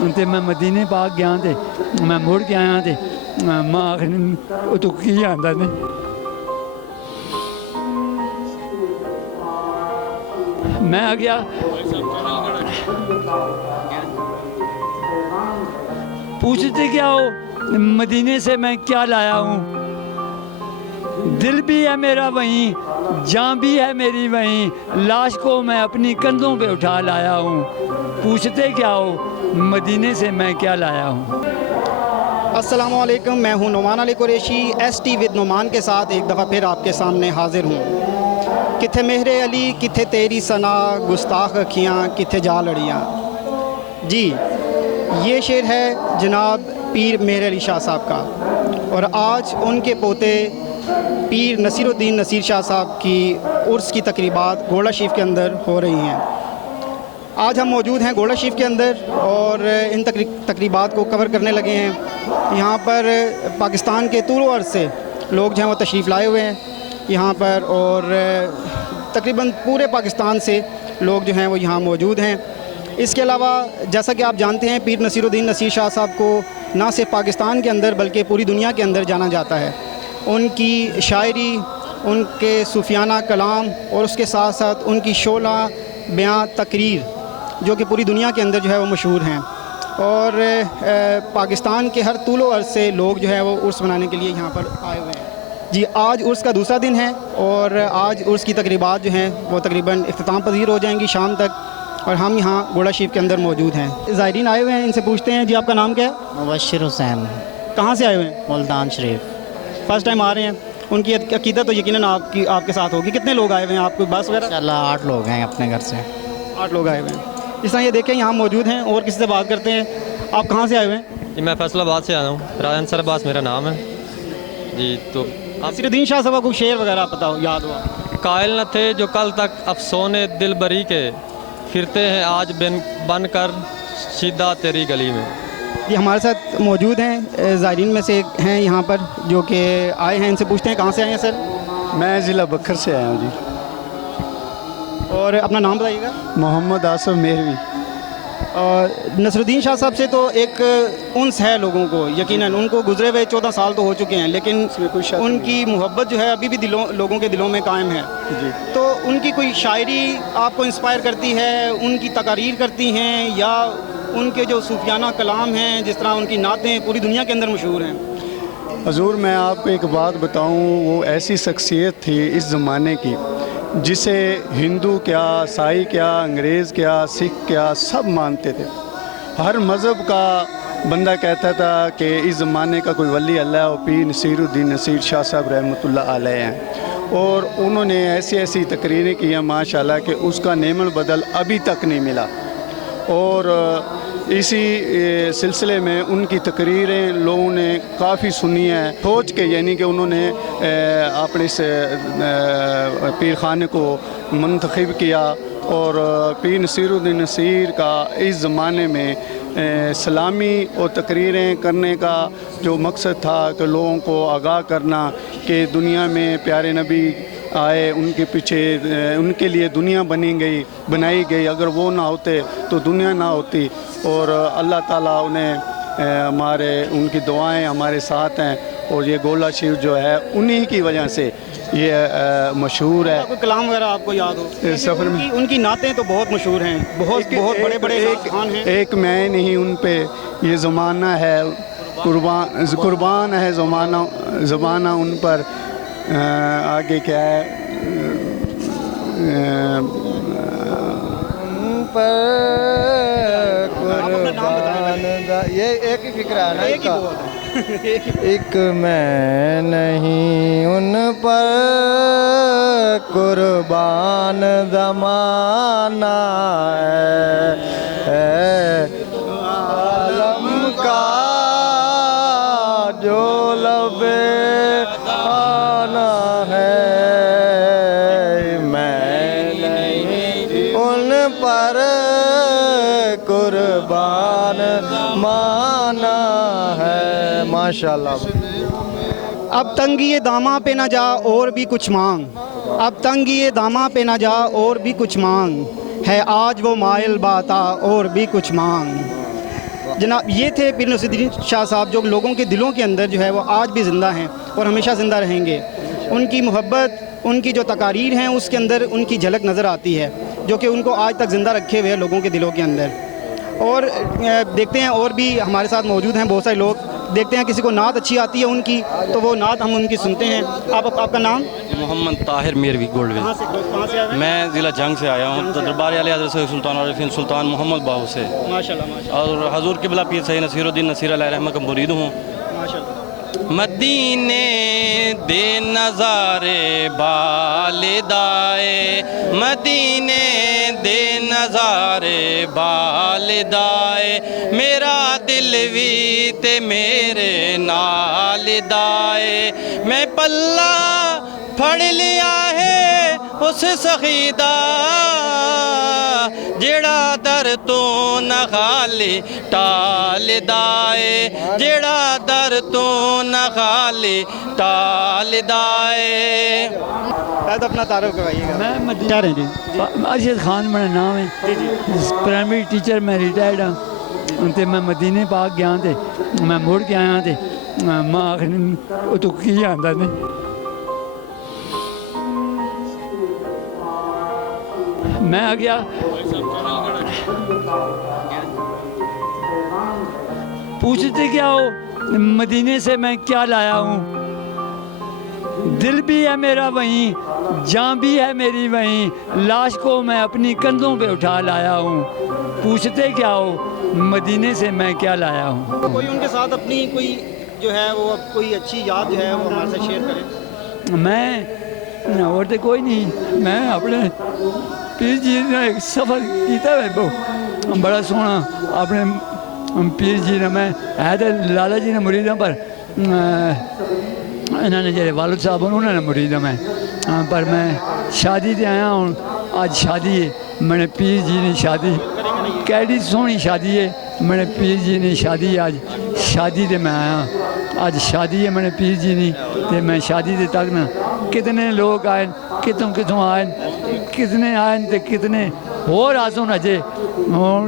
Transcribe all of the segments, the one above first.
तो मैं मदीने पाक गया तो मैं मुड़ के आया तो मां आखनी तू की आंदा ने मैं आ गया पूछते क्या हो मदीने से मैं क्या लाया हूँ दिल भी है मेरा वहीं जान भी है मेरी वहीं लाश को मैं अपनी कंधों पे उठा लाया हूँ पूछते क्या हो मदीने से मैं क्या लाया हूँ। अस्सलाम वालेकुम, मैं हूँ नुमान अली कुरैशी। ST विद नुमान के साथ एक दफ़ा फिर आपके सामने हाजिर हूँ। किथे मेहरे अली किथे तेरी सना गुस्ताख अखियाँ किथे जा लड़ियाँ। जी ये शेर है जनाब पीर मेहर अली शाह साहब का और आज उनके पोते पीर नसीरुद्दीन नसीर शाह साहब की उर्स की तकरीबात घोड़ा शरीफ के अंदर हो रही हैं। आज हम मौजूद हैं घोड़ा शरीफ के अंदर और इन तकरीबात को कवर करने लगे हैं। यहाँ पर पाकिस्तान के तूल अर्ज़ से लोग जो हैं वो तशरीफ़ लाए हुए हैं यहाँ पर और तकरीबन पूरे पाकिस्तान से लोग जो हैं वो यहाँ मौजूद हैं। इसके अलावा जैसा कि आप जानते हैं पीर नसीरुद्दीन नसीर शाह साहब को ना सिर्फ पाकिस्तान के अंदर बल्कि पूरी दुनिया के अंदर जाना जाता है। उनकी शायरी, उनके सूफियाना कलाम और उसके साथ साथ उनकी शोला बयां तकरीर जो कि पूरी दुनिया के अंदर जो है वो मशहूर हैं और पाकिस्तान के हर तूलो अर्ज़ से लोग जो है वो उर्स मनाने के लिए यहाँ पर आए हुए हैं। जी आज उर्स का दूसरा दिन है और आज उर्स की तकरीबात जो हैं वो तकरीबन इख्तिताम पज़ीर हो जाएंगी शाम तक और हम यहाँ घोड़ा शरीफ के अंदर मौजूद हैं। ज़ायरीन आए हुए हैं, इनसे पूछते हैं जी आपका नाम क्या है? मुबश्शिर हुसैन। कहाँ से आए हुए हैं? मुल्तान शरीफ। फ़र्स्ट टाइम आ रहे हैं। उनकी अकीदत तो यकीनन आपके साथ होगी। कितने लोग आए हुए हैं? आपको बस वगैरह? इंशाल्लाह 8 लोग हैं अपने घर से। 8 लोग आए हुए हैं। इस तरह ये देखें यहाँ मौजूद हैं और किसी से बात करते हैं। आप कहाँ से आए हुए हैं? जी मैं फैसलाबाद से आया हूँ, राजन सरबास मेरा नाम है जी। तो नसीरुद्दीन शाह साहब को शेर वगैरह पता हो, याद हो? कायल न थे जो कल तक अफसोने दिल बरी के फिरते हैं आज बन कर सीधा तेरी गली में। ये हमारे साथ मौजूद हैं, ज़ायरीन में से एक हैं यहाँ पर जो कि आए हैं। इनसे पूछते हैं कहाँ से आए हैं सर? मैं ज़िला बकर से आया हूँ जी। और अपना नाम बताइएगा। मोहम्मद आसफ मेहरवी। और नसरुद्दीन शाह साहब से तो एक उन्स है लोगों को, यकीनन उनको गुजरे हुए 14 साल तो हो चुके हैं लेकिन उनकी मोहब्बत जो है अभी भी लोगों के दिलों में कायम है जी। तो उनकी कोई शायरी आपको इंस्पायर करती है, उनकी तकारीर करती हैं या उनके जो सूफियाना कलाम हैं जिस तरह उनकी नातें पूरी दुनिया के अंदर मशहूर हैं? हजूर मैं आपको एक बात बताऊं, वो ऐसी शख्सियत थी इस ज़माने की जिसे हिंदू क्या, ईसाई क्या, अंग्रेज़ क्या, सिख क्या सब मानते थे। हर मज़हब का बंदा कहता था कि इस ज़माने का कोई वली अल्लाह और पीर नसीरुद्दीन नसीर शाह साहब रहमतुल्लाह अलैह हैं और उन्होंने ऐसी ऐसी तकरीरें की हैं माशाल्लाह कि उसका नेमन बदल अभी तक नहीं मिला। और इसी सिलसिले में उनकी तकरीरें लोगों ने काफ़ी सुनी हैं सोच के, यानी कि उन्होंने अपने इस पीर खाने को मुंतखब किया और पीर नसीरुद्दीन नसीर का इस ज़माने में सलामी और तकरीरें करने का जो मकसद था कि लोगों को आगाह करना कि दुनिया में प्यारे नबी आए, उनके पीछे उनके लिए दुनिया बनाई गई। अगर वो ना होते तो दुनिया ना होती और अल्लाह ताला उन्हें उनकी दुआएं हमारे साथ हैं और ये घोड़ा शरीफ जो है उन्हीं की वजह से ये मशहूर है। कोई कलाम वगैरह आपको याद हो? सफ़र में उनकी नातें तो बहुत मशहूर हैं, बहुत बड़े बड़े खान हैं। एक मैं नहीं उन पे ये ज़माना है कुर्बान है ज़माना उन पर। आगे क्या है? ये एक ही फिक्र है ना इसका। एक मैं नहीं उन पर कुर्बान ज़माना है आलम का जो लबे आना है। मैं नहीं उन पर कुर्बान माना है। माशाल्लाह। अब तंगी दामा पे ना जा और भी कुछ मांग, अब तंगी दामा पे ना जा और भी कुछ मांग, है आज वो मायल बाता और भी कुछ मांग। जनाब ये थे पीर नसीरुद्दीन शाह साहब जो लोगों के दिलों के अंदर जो है वो आज भी ज़िंदा हैं और हमेशा ज़िंदा रहेंगे। उनकी मोहब्बत, उनकी जो तकारीर हैं उसके अंदर उनकी झलक नज़र आती है जो कि उनको आज तक ज़िंदा रखे हुए हैं लोगों के दिलों के अंदर। और देखते हैं और भी हमारे साथ मौजूद हैं बहुत सारे लोग, देखते हैं किसी को नात अच्छी आती है उनकी तो वो नात हम उनकी सुनते हैं। आपका नाम? मोहम्मद ताहिर मीरवी गोल्डविल। कहाँ से आए हैं? मैं ज़िला जंग से आया हूँ, तो दरबार आले हज़रत सैयद सुल्तान आरिफीन सुल्तान मोहम्मद बाहू से, माशाल्लाह माशाल्लाह और हजूर किबला पीर सैयद नसीरुद्दीन नसीर अलैहि रहमत का मुरीद हूँ। माशाल्लाह। मदीने दे नज़ारे बालिदाए, मदीने दे नज़ारे बालिदाए, मेरा दिल भी ते मेरे नाल दाए, मैं पल्ला फड़ लिया है उस सखीदा जेड़ा दर तो न खाली टाल दाए, जेड़ा दर तो न खाली टाल दाए। शायद अपना तारुफ करवाइएगा। मैं मदीना क्या रहे जी? अरशद खान मेरा नाम है, प्राइमरी टीचर मैं रिटायर्ड हाँ, तो मैं मदीने पाक गया तो मैं मुड़ के आया तो मां आखनी तू की आंदा ने, मैं आ गया पूछते क्या हो मदीने से मैं क्या लाया हूँ, दिल भी है मेरा वहीं, जान भी है मेरी वहीं, लाश को मैं अपनी कंधों पे उठा लाया हूँ, पूछते क्या हो मदीने से मैं क्या लाया हूँ। तो कोई उनके साथ अपनी कोई जो है वो कोई अच्छी याद जो है वो हमारे साथ शेयर करें। मैं और तो कोई नहीं, मैं अपने पीर जी ने एक सफ़र किया है बहुत बड़ा सोहना, अपने पीर जी ने मैं है तो लाला जी ने मुरीदा पर इन्होंने जो वालिद साहब उन्होंने मुरीद मैं, पर मैं शादी से आया हूँ, आज शादी है मैंने पीर जी ने शादी, कैडी सोहनी शादी है मैंने पीर जी ने शादी, आज शादी से मैं आया, आज शादी है मैंने पीर जी ने, तो मैं शादी से तक ना कितने लोग आए, कितों कितों आए, कितने आए तो कितने होर आसों नचे, और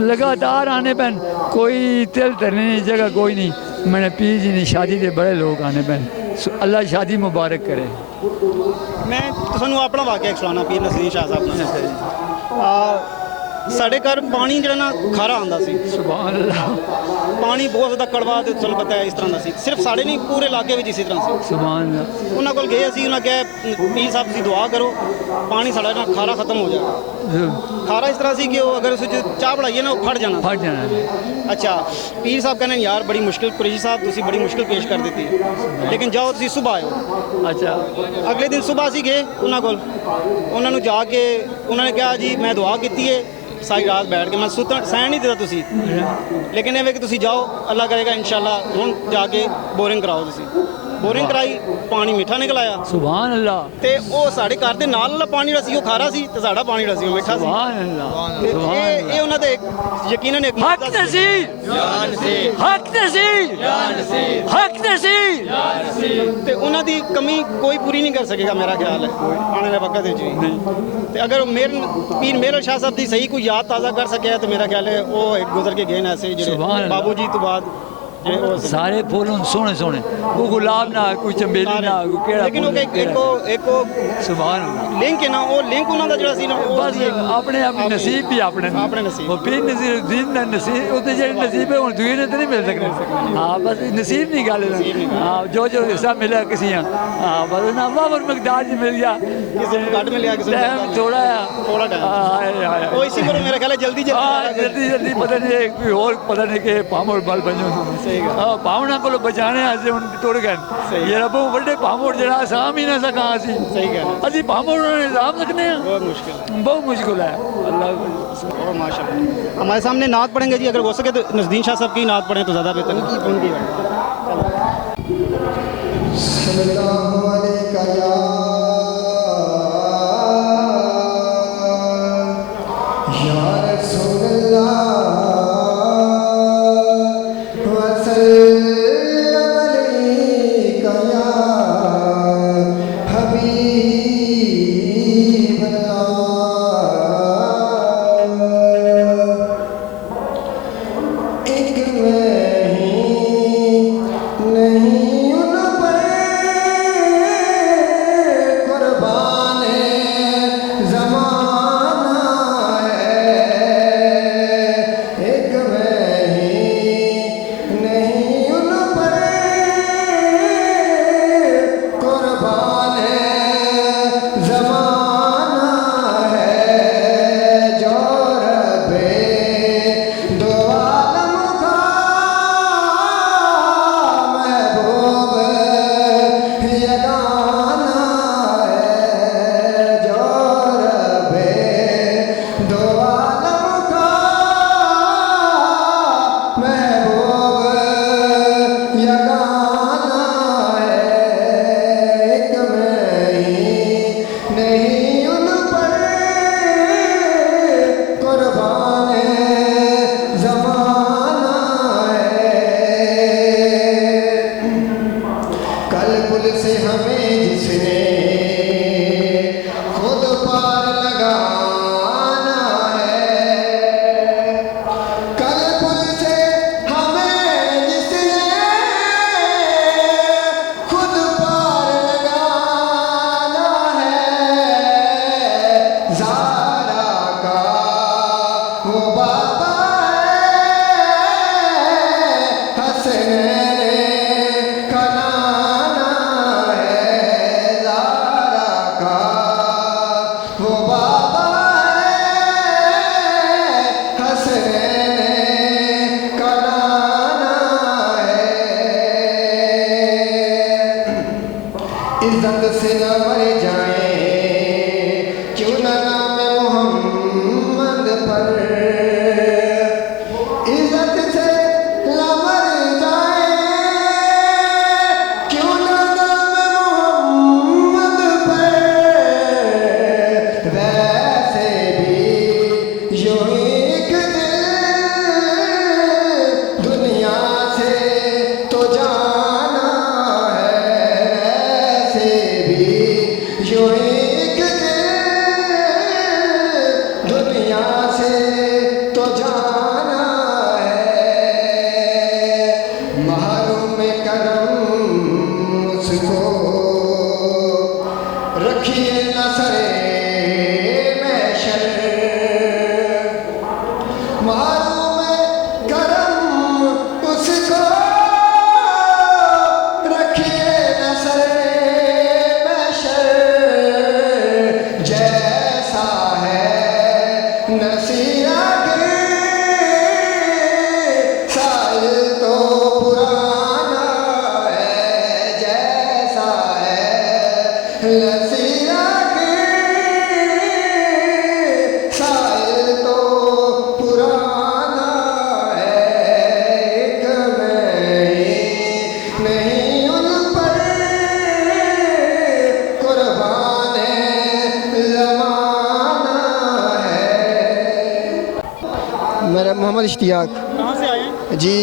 लगातार आने पैन, कोई तिल धरने की जगह कोई नहीं, मैंने पीर जी ने शादी से बड़े लोग आने पैन, अल्लाह शादी मुबारक करे। मैं तुहानू अपना वाकया सुनाना पीर नसीरुद्दीन शाह साहब साढ़े घर पानी जो ना खारा आंदा सी, सुभान अल्लाह, पानी बहुत ज़्यादा कड़वा तो चल पता है इस तरह का सी, सिर्फ साढ़े नहीं पूरे इलाके में इसी तरह से। सुभान अल्लाह, उन्होंने को गए असी, उन्हें कहा पीर साहब तुम दुआ करो पानी साढ़ा ना खारा खत्म हो जाएगा। खारा इस तरह से कि अगर उस चाह बढ़ाइए ना वो फट जाना। फट जाना। अच्छा पीर साहब कहने यार बड़ी मुश्किल कुरैशी साहब तुम बड़ी मुश्किल पेश कर देती है, लेकिन जाओ तुम सुबह आयो। अच्छा अगले दिन सुबह असी गए उन्होंने जाके उन्होंने कहा जी मैं दुआ की है सारी रात बैठ के मैं सुतन सहन नहीं देता तुसी, लेकिन ये कि तुसी जाओ अल्लाह करेगा इंशाल्लाह हुण जाके बोरिंग कराओ तुसी। बोरिंग कराई पानी मीठा निकल आया। सुभान अल्लाह, ते ਉਹ ਸਾਡੇ ਘਰ ਦੇ ਨਾਲ ਵਾਲਾ ਪਾਣੀ ਜਿਹੜਾ ਸੀ ਉਹ ਖਾਰਾ ਸੀ ਤੇ ਸਾਡਾ ਪਾਣੀ ਜਿਹੜਾ ਸੀ ਉਹ ਮਿੱਠਾ ਸੀ। सुभान अल्लाह, ਤੇ सुभान ਇਹ ਉਹਨਾਂ ਦੇ ਯਕੀਨਨ ਇੱਕ हक नसीर, हक नसीर, हक नसीर, ਤੇ ਉਹਨਾਂ ਦੀ ਕਮੀ ਕੋਈ ਪੂਰੀ ਨਹੀਂ ਕਰ ਸਕੇਗਾ ਮੇਰਾ ਖਿਆਲ ਹੈ ਆਉਣ ਵਾਲੇ ਵਕਤ ਵਿੱਚ ਵੀ। ਤੇ ਅਗਰ ਪੀਰ ਮੇਹਰ ਸ਼ਾਹ ਸਾਹਿਬ ਦੀ ਸਹੀ ਕੋਈ ਯਾਦ ਤਾਜ਼ਾ ਕਰ ਸਕਿਆ ਤੇ ਮੇਰਾ ਖਿਆਲ ਹੈ ਉਹ ਇੱਕ ਗੁਜ਼ਰ ਕੇ ਗਏ ਨੇ ਐਸੇ ਸੁਭਾਨ ਜਿਹੜੇ ਅੱਲਾਹ। ਬਾਬੂ ਜੀ ਤੋਂ ਬਾਅਦ ਜਿਹੜੇ ਉਹ ਸੀ। सारे फूल हुन सोहने सोहने, कोई गुलाब ना कोई चंबेली ना कोई केड़ा ਲੇਕਿਨ ਉਹ ਇੱਕ सुभान अल्लाह। ਲਿੰਕ ਹੈ ਨਾ ਉਹ ਲਿੰਕ ਉਹਨਾਂ ਦਾ ਜਿਹੜਾ ਸੀ ਨਾ ਉਹ बस अपने अपने नसीब भी अपने अपने नसीब। वो पीर नसीरुद्दीन दा नसीब उते जेड़े नसीब है हुन दूए ने तो नहीं मिल सकने। हाँ बस नसीब नहीं गल, हाँ जो हिस्सा मिला किसी हाँ बस ना वावर मकदार जी मिल गया, ਕਿਸੇ ਨੂੰ ਘੱਟ ਮਿਲਿਆ ਕਿਸੇ ਨੂੰ टाइम ਜ਼ਿਆਦਾ। थोड़ा है थोड़ा टाइम। हाँ ਉਹ ਇसी पर मेरा ख्याल है जल्दी हाँ जल्दी जल्दी पता नहीं कोई और पता नहीं कि पामोड़ बल बनो सही गल। हाँ पावना को बचाने आसे हुन टुर गए ये रब बड़े पामोड़ जरा साम ही ना सका असी सही गल है। असी पामोड़ साम सकने बहुत मुश्किल है। बहुत मुश्किल है अल्लाह। और माशाल्लाह हमारे सामने नात पढ़ेंगे जी, अगर हो सके तो नज़दीन शाह साहब की नात पढ़ें तो ज़्यादा बेहतर है। उनकी इज्जत से न मर जाए क्यों न नाम मोहम्मद पर इज्जत से न मर जाए क्यों न नाम मोहम्मद पर वैसे भी यूं एक दिल दुनिया से तो जाना यूं एक दिल दुनिया से तो जाना है महरूम करम उसको रखिए न सरे महशर महरूम करम उसको रखिए न सरे जैसा है नसीरा के साल तो पुराना है जैसा है नसीरा के साल तो पुराना है एक नहीं उन पर कुर्बान मेरा मोहम्मद इश्तियाक। कहाँ से आए हैं? जी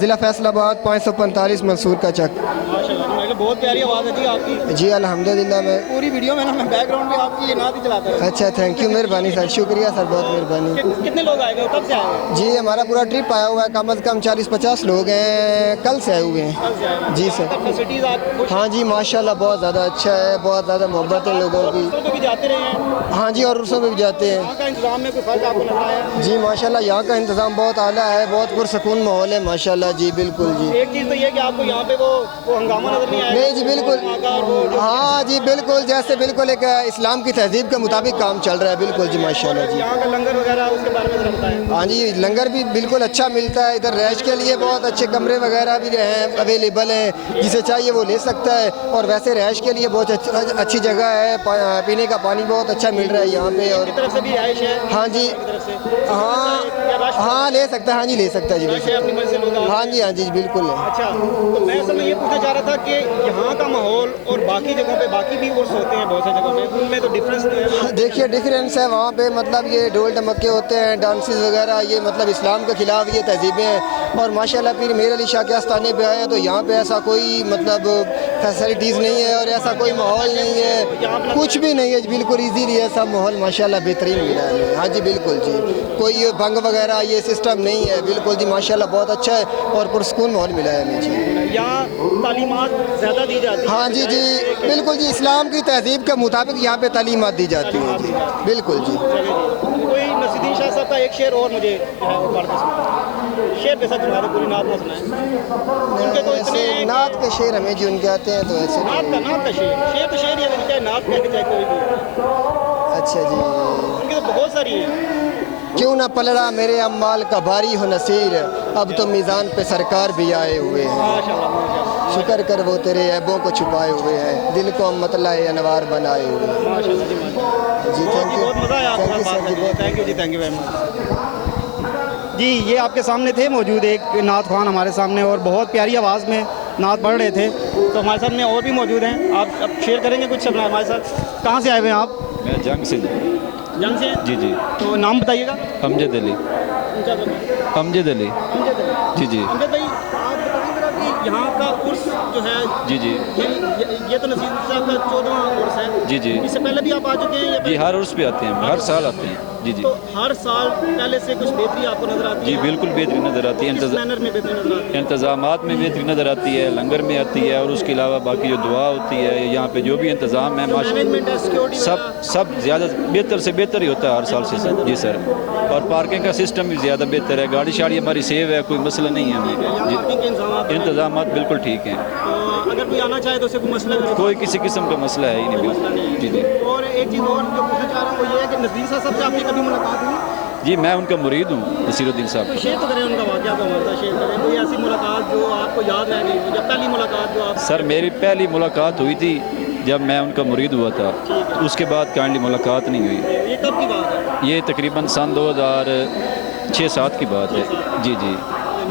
ज़िला फैसलाबाद 545 मंसूर का चक। माशाल्लाह, बहुत प्यारी आवाज़ है जी आपकी। जी अल्हम्दुलिल्लाह। मैं पूरी वीडियो में ना मैं बैकग्राउंड में आपकी ये नाद ही चलाता हूँ। अच्छा थैंक यू मेहरबानी सर शुक्रिया सर बहुत मेहरबानी। कितने लोग आए हुए कब से आए हुए? जी हमारा पूरा ट्रिप आया हुआ है कम अज़ कम 40-50 लोग हैं कल से आए हुए हैं। कल से आए हुए? जी सर। फैसिलिटीज़ आप खुश हाँ जी माशाल्लाह बहुत ज़्यादा अच्छा है बहुत ज़्यादा मोहब्बत है लोगों की। हैं? भी जाते रहे हैं? हाँ जी और उर्सों में भी जाते हैं। वहाँ का इंतजाम में कोई फर्क आपको नजर आया? जी माशाल्लाह यहाँ का इंतज़ाम बहुत आला है बहुत पुरसकून माहौल है माशाल्लाह जी बिल्कुल जी। एक चीज़ तो ये कि आपको यहाँ पे वो हंगामा नजर नहीं आया? नहीं जी बिल्कुल हाँ जी बिल्कुल जैसे बिल्कुल एक इस्लाम की तहजीब के मुताबिक काम चल रहा है बिल्कुल जी माशाल्लाह जी। यहाँ का लंगर वगैरह उसके बारे में जरा बताएं। हाँ जी लंगर भी बिल्कुल अच्छा मिलता है इधर रहश के लिए बहुत अच्छे कमरे वगैरह भी हैं अवेलेबल हैं जिसे चाहिए वो ले सकता है और वैसे रहश के लिए बहुत अच्छी जगह है पीने का पानी बहुत अच्छा मिल रहा है यहाँ पे और तरफ से भी रिहाइश है? हाँ जी हाँ ले सकता है हाँ जी ले सकता है जी ले सकता है हाँ जी बिल्कुल है। अच्छा तो मैं असल में ये पूछना चाह रहा था कि यहाँ का माहौल और बाकी जगहों पे बाकी भी उर्स होते हैं बहुत सी जगहों पे उनमें तो डिफरेंस है? देखिए डिफरेंस है वहाँ पे मतलब ये ढोल ढमक्के होते हैं डांसेस वगैरह ये मतलब इस्लाम के खिलाफ ये तहजीबें हैं और माशाल्लाह फिर मेरे अली शाह के आस्थाने पे आए तो यहाँ पे ऐसा कोई मतलब फैसिलिटीज़ नहीं है और ऐसा कोई माहौल नहीं है कुछ भी नहीं है बिल्कुल इजीली है सब माहौल माशाल्लाह बेहतरीन मिला है। हाँ जी बिल्कुल जी कोई भंग वगैरह ये सिस्टम नहीं है बिल्कुल जी माशाल्लाह बहुत अच्छा है और पुरस्कून माहौल मिला है हमें जी। यहाँ तालीमात ज़्यादा दी जाती है? हाँ जी जी बिल्कुल जी, इस्लाम की तहजीब के मुताबिक यहाँ पे तालीमात दी जाती हैं जी, बिल्कुल जी। कोई नसीरुद्दीन शाह साहब का एक शेर और मुझे जो है वो पढ़ के सुनाएं। शेर के साथ सुना दे, पूरी नात ना सुनाएं। उनके तो इतने ऐसे नात के शेर हमें जी उनके आते हैं, तो ऐसे नात का शेर तो शेर ही है, चाहे नात कह के चाहे कोई भी। अच्छा जी। उनकी तो बहुत सारी है। क्यों ना पलड़ा मेरे अम्माल का भारी हो नसीर, अब तो मीज़ान पे सरकार भी आए हुए हैं। माशाल्लाह माशाल्लाह शुक्र कर वो तेरे ऐबों को छुपाए हुए हैं, दिल को मतलाए अनवार बनाए हुए हैं। माशाल्लाह जी माशाल्लाह। जी थैंक यू, बहुत मज़ा आया आपके साथ बात करके। थैंक यू जी, थैंक यू वेरी मच जी। ये आपके सामने थे मौजूद एक नात ख़्वान हमारे सामने, और बहुत प्यारी आवाज़ में नात पढ़ रहे थे। तो हमारे सामने और भी मौजूद हैं, आप अब शेयर करेंगे कुछ अपना हमारे साथ? कहाँ से आए हुए हैं आप? मैं जंग से जंग से? जी जी। तो नाम बताइएगा। अमजद अली। अमजद अली जी जी। अमजद भाई, आप बताइए जरा कि यहाँ का उर्स जो है जी जी ये तो नसीर साहब का 14वां उर्स है। जी जी इससे पहले भी आप आ चुके हैं? जी, हर उर्स पे आते हैं, हर साल आते हैं जी जी। तो हर साल पहले से कुछ बेहतरी आपको नजर आती जी है? बिल्कुल बेहतरी नज़र आती है, किस मैनर में बेहतरी नजर आती है? इंतज़ामात में बेहतरी नज़र आती है, लंगर में आती है, और उसके अलावा बाकी जो दुआ होती है, यहाँ पे जो भी इंतज़ाम है मैनेजमेंट है, सिक्योरिटी सब ज़्यादा बेहतर से बेहतर ही होता है हर साल से सर। जी सर। और पार्किंग का सिस्टम भी ज़्यादा बेहतर है, गाड़ी शाड़ी हमारी सेव है, कोई मसला नहीं है हमें जी। इंतज़ाम बिल्कुल ठीक हैं, तो अगर कोई आना चाहे तो उसे कोई मसला नहीं? कोई किसी किस्म का मसला है ही नहीं बिल्कुल जी जी। और एक चीज़ और जो पूछना चाह रहा हूँ वो ये है कि नज़ीर साहब से आपकी कभी मुलाकात हुई? जी, मैं उनका मुरीद हूँ नसीरुद्दीन साहब कोई का। शेयर तो करें उनका वाक़या, तो हमारे साथ शेयर करें कोई ऐसी मुलाकात जो आपको याद रह गई हो, या पहली मुलाकात जो आप? सर मेरी पहली मुलाकात हुई थी जब मैं उनका मुरीद हुआ था, उसके बाद काइंडली मुलाकात नहीं हुई। ये कब की बात है? ये तकरीबन सन 2006-7 की बात है जी जी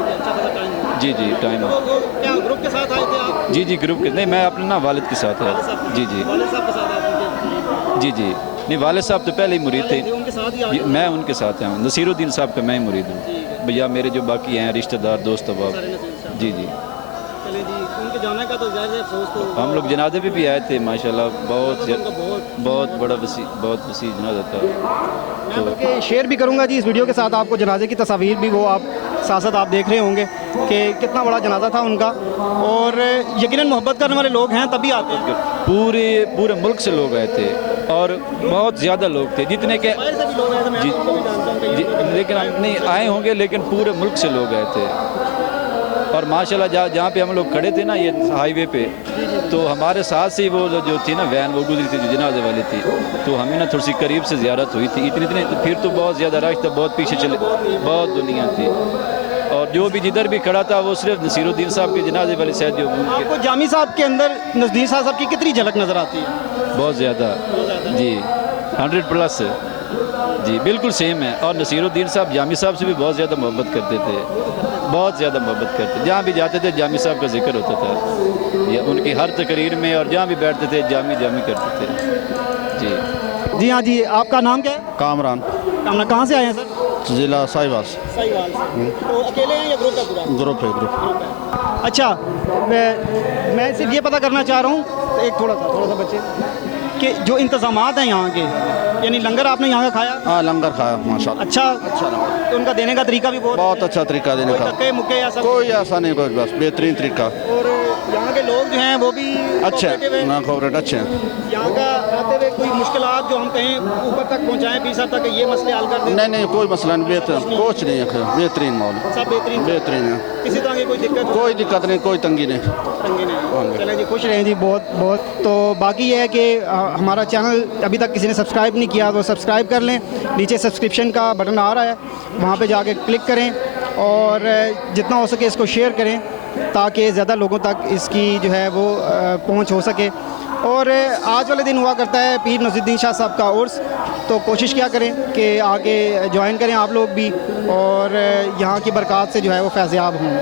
अच्छा खासा टाइम हुआ। जी जी टाइम। वो क्या ग्रुप के साथ आए थे आप? जी जी ग्रुप के नहीं, मैं अपने ना वालिद के साथ है जी जी वाले साहब के साथ आप उनके जी जी। नहीं, वालिद साहब तो पहले ही मुरीद थे उनके साथ ही आ जी, मैं उनके साथ हूँ। नसीरुद्दीन साहब का मैं ही मुरीद हूँ भैया, मेरे जो बाकी हैं रिश्तेदार दोस्त अहबाब जी जी। चले जी, उनके जाने का तो ज़ाहिर है अफसोस तो हम लोग जनाजे पे भी आए थे माशाल्लाह, बहुत बहुत बहुत बड़ा बहुत वसी जनाजा था। मैं बल्कि शेयर भी करूंगा जी इस वीडियो के साथ, आपको जनाजे की तस्वीर भी वो आप साथ साथ आप देख रहे होंगे कि कितना बड़ा जनाजा था उनका। और यकीनन मोहब्बत करने वाले लोग हैं तभी आते हैं। पूरे मुल्क से लोग आए थे, और बहुत ज़्यादा लोग थे, जितने के बाहर से भी लोग आए थे, मैं जी, उनको भी जानता हूं कि जी, लेकिन नहीं आए होंगे, लेकिन पूरे मुल्क से लोग आए थे। और माशाल्लाह जहाँ पे हम लोग खड़े थे ना ये हाईवे पे, तो हमारे साथ से वो जो थी ना वैन वो गुजरी थी जो जनाजे वाली थी, तो हमें ना थोड़ी सी करीब से ज़ियारत हुई थी। इतनी फिर तो बहुत ज़्यादा रश था, बहुत पीछे चले, बहुत दुनिया थी। और जो भी जिधर भी खड़ा था वो सिर्फ नसीरुद्दीन साहब के जनाजे वाली साइड जो आपको जामी साहब के अंदर नज़दीक साहब की कितनी झलक नज़र आती है? बहुत ज़्यादा जी, 100+ जी, बिल्कुल सेम है। और नसीरुद्दीन साहब जामी साहब से भी बहुत ज़्यादा मोहब्बत करते थे, बहुत ज़्यादा मोहब्बत करते। जहाँ भी जाते थे जामी साहब का जिक्र होता था, या उनकी हर तकरीर में, और जहाँ भी बैठते थे जामी करते थे जी। जी हाँ जी, आपका नाम क्या है? कामरान, कामना, कहाँ से आए हैं सर? ज़िला साहिवाल। साहिवाल से। तो अकेले हैं या ग्रुप है पूरा? ग्रुप है ग्रुप। अच्छा, मैं सिर्फ ये पता करना चाह रहा हूँ एक थोड़ा सा बच्चे कि जो इंतज़ामात हैं यहाँ के, यानी लंगर आपने यहाँ का खाया? हाँ लंगर खाया माशाल्लाह। अच्छा लंगर। तो उनका देने का तरीका भी बहुत अच्छा तरीका देने का, धक्के मुक्के या सब? कोई ऐसा नहीं, कोई बस बेहतरीन तरीका। और यहाँ के लोग जो हैं वो भी अच्छे cooperative हैं? ना कोऑपरेट अच्छे हैं। यहाँ का आते हुए कोई मुश्किलात जो हम कहें ऊपर तक पहुँचाएं पीर साहब तक, ये मसले हल कर दें? नहीं कोई मसला नहीं, बेहतर कुछ नहीं है, बेहतरीन माहौल, सब बेहतरीन है, किसी तरह की कोई दिक्कत नहीं, कोई तंगी नहीं। तंगी नहीं। चलें जी, खुश रहें जी, बहुत। तो बाकी ये है कि हमारा चैनल अभी तक किसी ने सब्सक्राइब नहीं किया तो सब्सक्राइब कर लें, नीचे सब्सक्रिप्शन का बटन आ रहा है, वहाँ पे जाके क्लिक करें, और जितना हो सके इसको शेयर करें ताकि ज़्यादा लोगों तक इसकी जो है वो पहुँच हो सके। और आज वाले दिन हुआ करता है पीर नसीरुद्दीन शाह साहब का उर्स, तो कोशिश क्या करें कि आगे ज्वाइन करें आप लोग भी, और यहाँ की बरक़ात से जो है वो फैज़याब हों।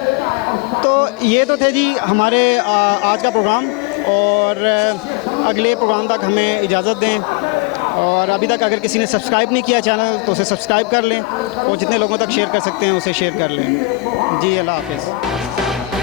तो ये तो थे जी हमारे आज का प्रोग्राम, और अगले प्रोग्राम तक हमें इजाज़त दें। और अभी तक अगर किसी ने सब्सक्राइब नहीं किया चैनल तो उसे सब्सक्राइब कर लें, और जितने लोगों तक शेयर कर सकते हैं उसे शेयर कर लें जी। अल्लाह हाफ़िज़।